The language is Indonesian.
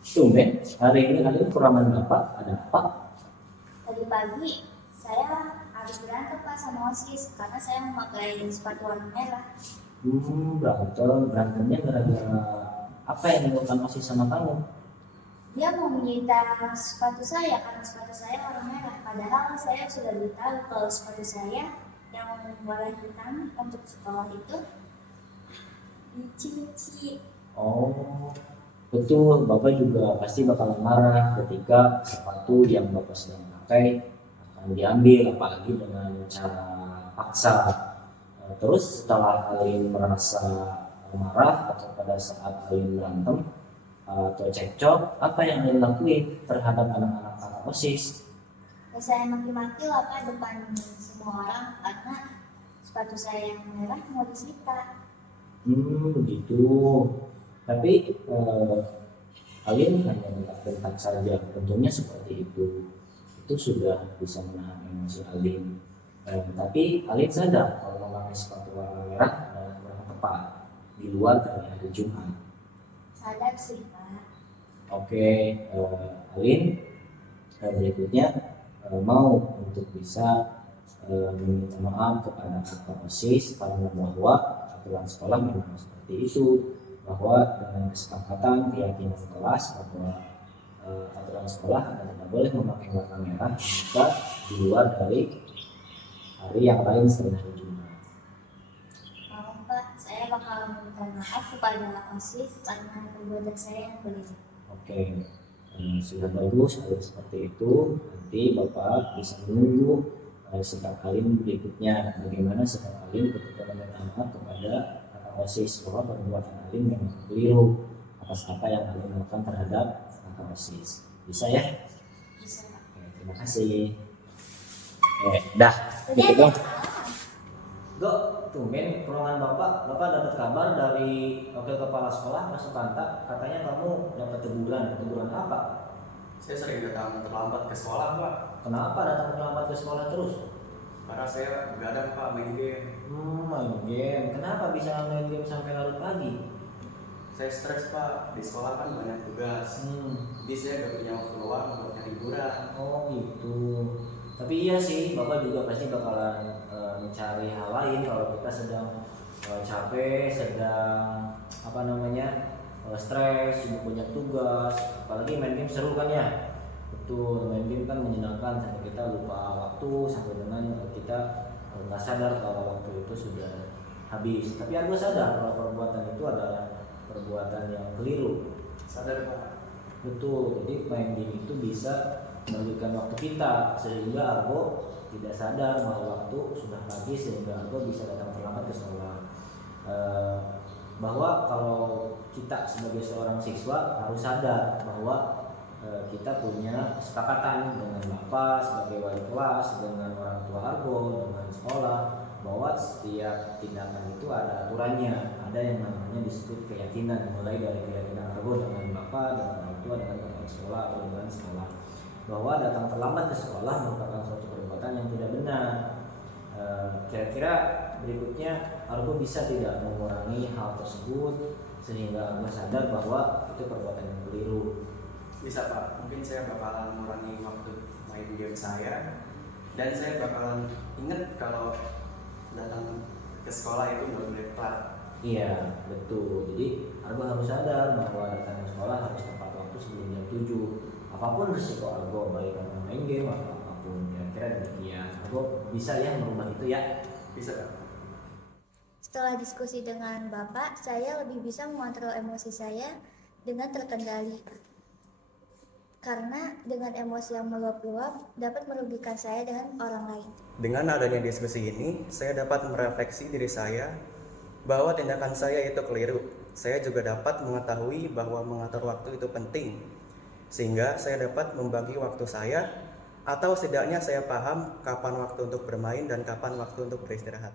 Tumben, hari ini ada kekurangan Bapak, ada apa? Tadi pagi saya habis berantem Pak sama OSIS karena saya memakai sepatu warna merah. Berantemnya gara-gara apa yang dilakukan OSIS sama kamu? Dia mau menyita sepatu saya karena sepatu saya warna merah. Padahal saya sudah beritahu kalau sepatu saya yang warna hitam untuk sekolah itu licin-licin. Oh, betul, Bapak juga pasti bakal marah ketika sepatu yang Bapak sedang pakai akan diambil, apalagi dengan cara paksa. Terus setelah Alin merasa marah atau pada saat Alin berantem atau cekcok, apa yang Alin lakuin terhadap anak-anak kakak OSIS? Ya, saya maki-maki lah Pak depan semua orang karena sepatu saya yang merah mau disita. Begitu. Tapi Alin hanya bentak saja. Tentunya seperti itu. Itu sudah bisa menahan emosi Alin. Tapi Alin sadar kalau memakai sepatu warna merah adalah kurang tepat di luar dari hari Jumat. Sadar sih Pak. Oke, Alin berikutnya mau untuk bisa meminta maaf kepada kakak OSIS karena bahwa aturan sekolah memang seperti itu, bahwa dengan kesepakatan keyakinan kelas bahwa aturan sekolah adalah tidak boleh memakai warna merah jika di luar dari hari yang lain selain hari Jumat. Mau Pak, saya bakal meminta maaf kepada OSIS karena perbuatan saya yang keliru. Oke, sudah bagus kalau seperti itu. Nanti Bapak bisa menunggu sikap Alin berikutnya, bagaimana sikap Alin ketika meminta maaf kepada kakak OSIS bahwa perbuatan Alin memang keliru atas apa yang Alin lakukan terhadap kakak OSIS. Bisa ya? Bisa Pak. Oke, terima kasih. Dah, gitu dong. Go, tumben ruangan Bapak dapat kabar dari wakil kepala sekolah Mas Sukanta, katanya kamu dapat teguran apa? Saya sering datang terlambat ke sekolah, Pak. Kenapa datang terlambat ke sekolah terus? Karena saya begadang, Pak, main game. Main game. Kenapa bisa main game sampai larut pagi? Saya stres, Pak. Di sekolah kan banyak tugas. Jadi saya gak punya waktu luang buat nyari hiburan. Oh gitu. Tapi iya sih, Bapak juga pasti bakalan mencari hal lain kalau kita sedang capek, sedang stres, sibuk banyak tugas. Apalagi main game seru kan ya. Betul, main game kan menyenangkan sampai kita lupa waktu, sampai dengan kita nggak sadar kalau waktu itu sudah habis. Tapi aku sadar kalau perbuatan itu adalah perbuatan yang keliru. Sadar, Pak. Betul, jadi main game itu bisa melanjutkan waktu kita sehingga Argo tidak sadar bahwa waktu sudah pagi sehingga Argo bisa datang terlambat ke sekolah. Bahwa kalau kita sebagai seorang siswa harus sadar bahwa kita punya kesepakatan dengan Bapak sebagai wali kelas, dengan orang tua Argo, dengan sekolah, bahwa setiap tindakan itu ada aturannya, ada yang namanya disebut keyakinan, mulai dari keyakinan Argo dengan Bapak, dengan orang tua, dengan kepala sekolah atau dengan sekolah, bahwa datang terlambat ke sekolah merupakan suatu perbuatan yang tidak benar. Kira-kira berikutnya Argo bisa tidak mengurangi hal tersebut sehingga Argo sadar bahwa itu perbuatan yang keliru. Bisa, Pak. Mungkin saya bakalan mengurangi waktu main game saya. Dan saya bakalan ingat kalau datang ke sekolah itu nggak boleh telat. Iya, betul. Jadi Argo harus sadar bahwa datang ke sekolah harus tepat waktu sebelum jam 7. Apapun risiko Argo, baik karena main game atau apapun, kira-kira demikian. Argo bisa ya merubah itu ya? Bisa, Pak. Setelah diskusi dengan Bapak, saya lebih bisa mengontrol emosi saya dengan terkendali. Karena dengan emosi yang meluap-luap dapat merugikan saya dengan orang lain. Dengan adanya diskusi ini, saya dapat merefleksi diri saya bahwa tindakan saya itu keliru. Saya juga dapat mengetahui bahwa mengatur waktu itu penting, sehingga saya dapat membagi waktu saya, atau setidaknya saya paham kapan waktu untuk bermain dan kapan waktu untuk beristirahat.